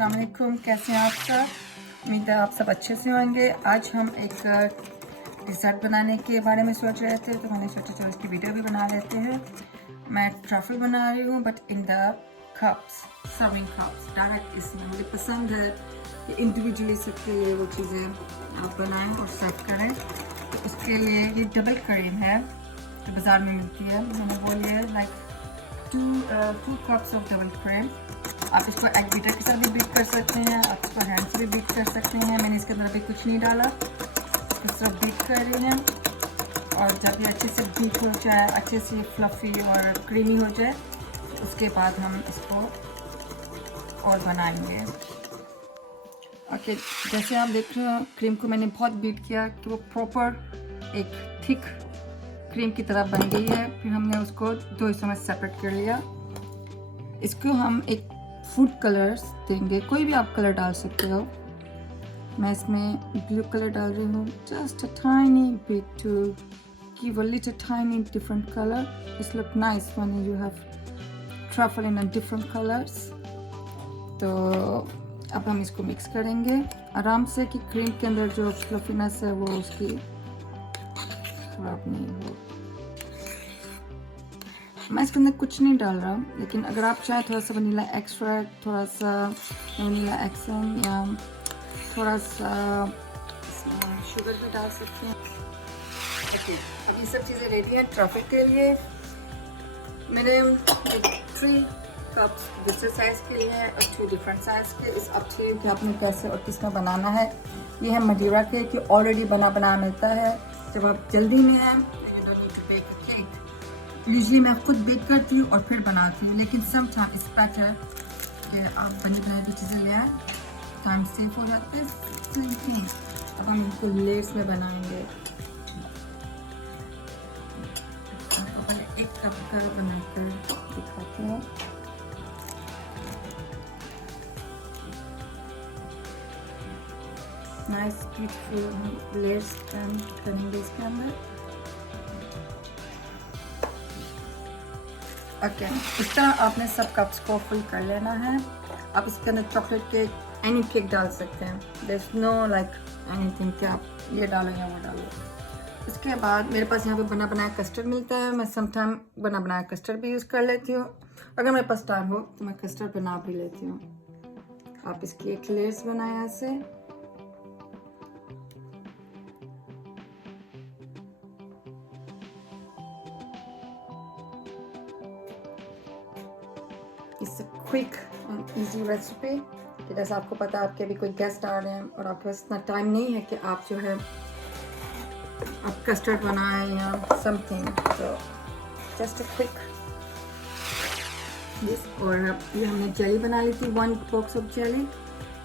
अस्सलाम वालेकुम, कैसे हैं आप सब? उम्मीद है आप सब अच्छे से होंगे। आज हम एक डिज़र्ट बनाने के बारे में सोच रहे थे, तो मैंने सोचा चलो इसकी वीडियो भी बना लेते हैं। मैं ट्रफल बना रही हूँ, but in the cups, serving cups. Direct इसमें मुझे पसंद है कि इंडिविजुअली सबके लिए वो चीज़ें आप बनाएं और सर्व करें। तो उसके लिए ये डबल क्रीम है जो बाज़ार में मिलती है, मैंने वो लिया like two cups of double cream. आप इसको एग बीटर के साथ भी बीट कर सकते हैं, आप इसको हैंड से भी बीट कर सकते हैं। मैंने इसके अंदर अभी कुछ नहीं डाला, इसको सिर्फ बीट कर रही हैं। और जब ये अच्छे से बीट हो जाए, अच्छे से फ्लफ़ी और क्रीमी हो जाए, उसके बाद हम इसको और बनाएंगे। ओके, जैसे आप देख रहे हो क्रीम को मैंने बहुत बीट किया कि वो प्रॉपर एक थिक क्रीम की तरह बन गई है। फिर हमने उसको दो हिस्सों में सेपरेट कर लिया। इसको हम एक फूड कलर्स देंगे, कोई भी आप कलर डाल सकते हो। मैं इसमें ब्लू कलर डाल रही हूँ, just a tiny bit to give a little tiny different colour. It's look nice when you have truffle in a different colours. तो अब हम इसको मिक्स करेंगे आराम से कि क्रीम के अंदर जो फ्लफीनेस है वो उसकी खराब नहीं हो। मैं इसके अंदर कुछ नहीं डाल रहा, लेकिन अगर आप चाहें थोड़ा सा वनीला एक्सट्रैक्ट, थोड़ा सा वनीला एक्सेंट या थोड़ा सा इसमें शुगर भी डाल सकते हैं। अब ये सब चीज़ें रेडी हैं ट्रफल के लिए। मेरे 3 कप्स दूसरे साइज़ के लिए और 2 डिफरेंट साइज़ के। इस अप टू यू कि आपने कैसे और किस में बनाना है। ये है मदीरा केक, ये ऑलरेडी बना मिलता है। जब आप जल्दी में हैं, you don't need to bake a cake. Usually मैं खुद बेक करती हूँ और फिर बनाती हूँ, लेकिन सम टाइम इट्स बेटर कि आप बनी बनाई की चीज़ें ले आए, टाइम सेव हो जाता है। Same thing. अब हम इनको लेयर्स में बनाएंगे। तो पहले एक कप का बनाकर दिखाते हैं। नाइस ब्यूटीफुल लेयर्स करेंगे इसके अंदर। ओके, इस तरह आपने सब कप्स को फिल कर लेना है। आप इसके अंदर चॉकलेट केक, एनी केक डाल सकते हैं। There is no like anything कि आप ये डालो या वो डालो। इसके बाद मेरे पास यहाँ पे बना बनाया कस्टर्ड मिलता है। मैं सम टाइम बना बनाया कस्टर्ड भी यूज़ कर लेती हूँ। अगर मेरे पास टाइम हो तो मैं कस्टर्ड बना भी लेती हूँ। आप इसकी एक लेयर्स बनाए ऐसे। It's a quick and easy recipe कि जैसे आपको पता है आपके भी कोई गेस्ट आ रहे हैं और आपके पास इतना टाइम नहीं है कि आप जो है आप कस्टर्ड बनाएं या समथिंग, तो जस्ट अ क्विक दिस। और ये हमने जेली बना ली थी, 1 बॉक्स ऑफ जेली।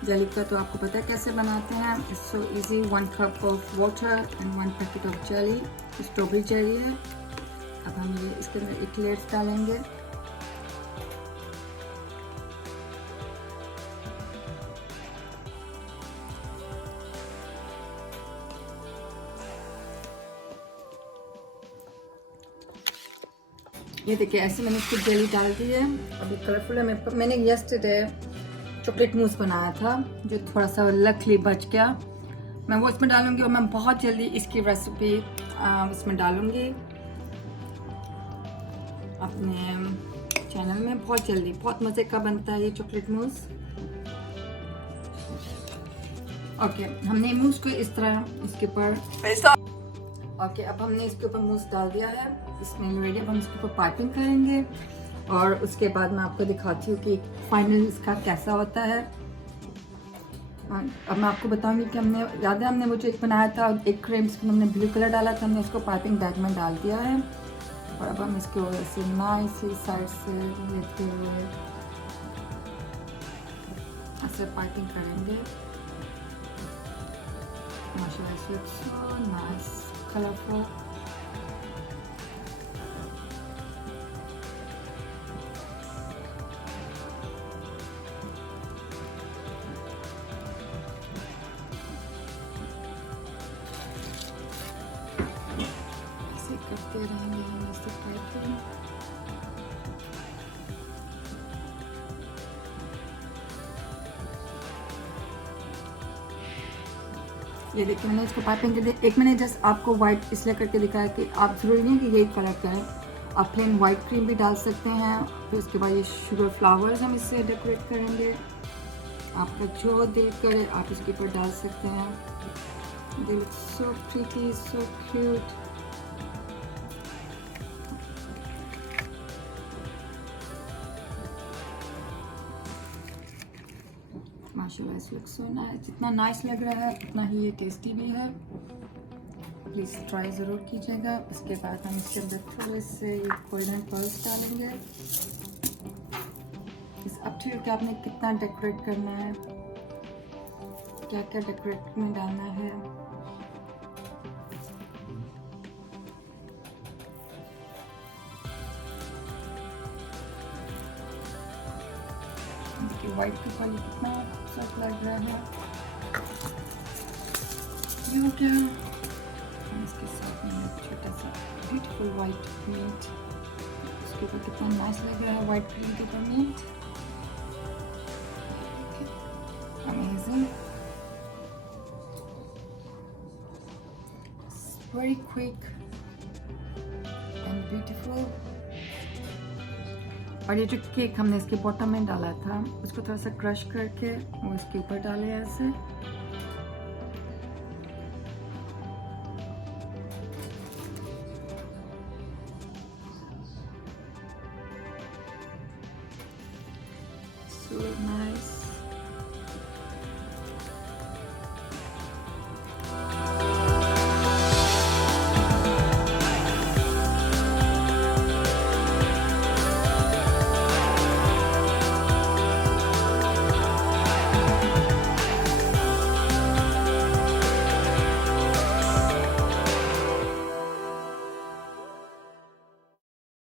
जेली का तो आपको पता है कैसे बनाते हैं। It's so easy. 1 cup of water and 1 packet of jelly. Strawberry jelly है। अब हम ये इसके अंदर एक लेयर्स डालेंगे। ये देखिए ऐसे मैंने इसको जेली डाल दी है। अभी कलरफुल है। मैंने येस्टरडे चॉकलेट मूस बनाया था जो थोड़ा सा लकली बच गया। मैं वो इसमें डालूंगी और मैं बहुत जल्दी इसकी रेसिपी इसमें डालूंगी अपने चैनल में। बहुत जल्दी, बहुत मज़े का बनता है ये चॉकलेट मूस। ओके, हमने मूस को इस तरह इसके ऊपर ओके, अब हमने इसके ऊपर मूस डाल दिया है। इसमें रेडी। अब हम इसके ऊपर पाइपिंग करेंगे और उसके बाद मैं आपको दिखाती हूँ कि फाइनल इसका कैसा होता है। अब मैं आपको बताऊंगी कि हमने याद है हमने वो जो एक बनाया था, एक क्रीम जिसमें हमने ब्लू कलर डाला था, हमने उसको पाइपिंग बैग में डाल दिया है। और अब हम इसको ऐसे नाइस साइड से लेते हुए ऐसे पाइपिंग करेंगे। माशाल्लाह, सो नाइस कलरफुल। ऐसे करते रहेंगे हम इससे पाइपिंग। ये देखिए मैंने इसको पाइपिंग के लिए एक मैंने जस्ट आपको वाइट इसलिए करके दिखाया कि आप ज़रूरी नहीं कि यही कलर करें, आप प्लेन वाइट क्रीम भी डाल सकते हैं। फिर उसके बाद ये शुगर फ्लावर्स हम इससे डेकोरेट करेंगे। आपका जो दिल करे आप इसके ऊपर डाल सकते हैं। They look so pretty, so cute. माशाल्लाह इस लुक सो नाइस। जितना नाइस लग रहा है उतना ही ये टेस्टी भी है। प्लीज़ ट्राई ज़रूर कीजिएगा। उसके बाद हम इसके अंदर थोड़े से गोल्डन पर्ल्स डालेंगे। इस अप टू यू कि आपने कितना डेकोरेट करना है, क्या क्या डेकोरेट में डालना है। देखिए वाइट कपड़ा कितना खूबसूरत लग रहा है। ये हो गया। इसके साथ में एक छोटा सा ब्यूटीफुल वाइट मिंट, उसके ऊपर कितना नाइस लग रहा है वाइट क्रीम के ऊपर mint. Amazing, very quick and beautiful. और ये जो केक हमने इसके बॉटम में डाला था उसको थोड़ा सा क्रश करके वो इसके ऊपर डाले ऐसे। So nice.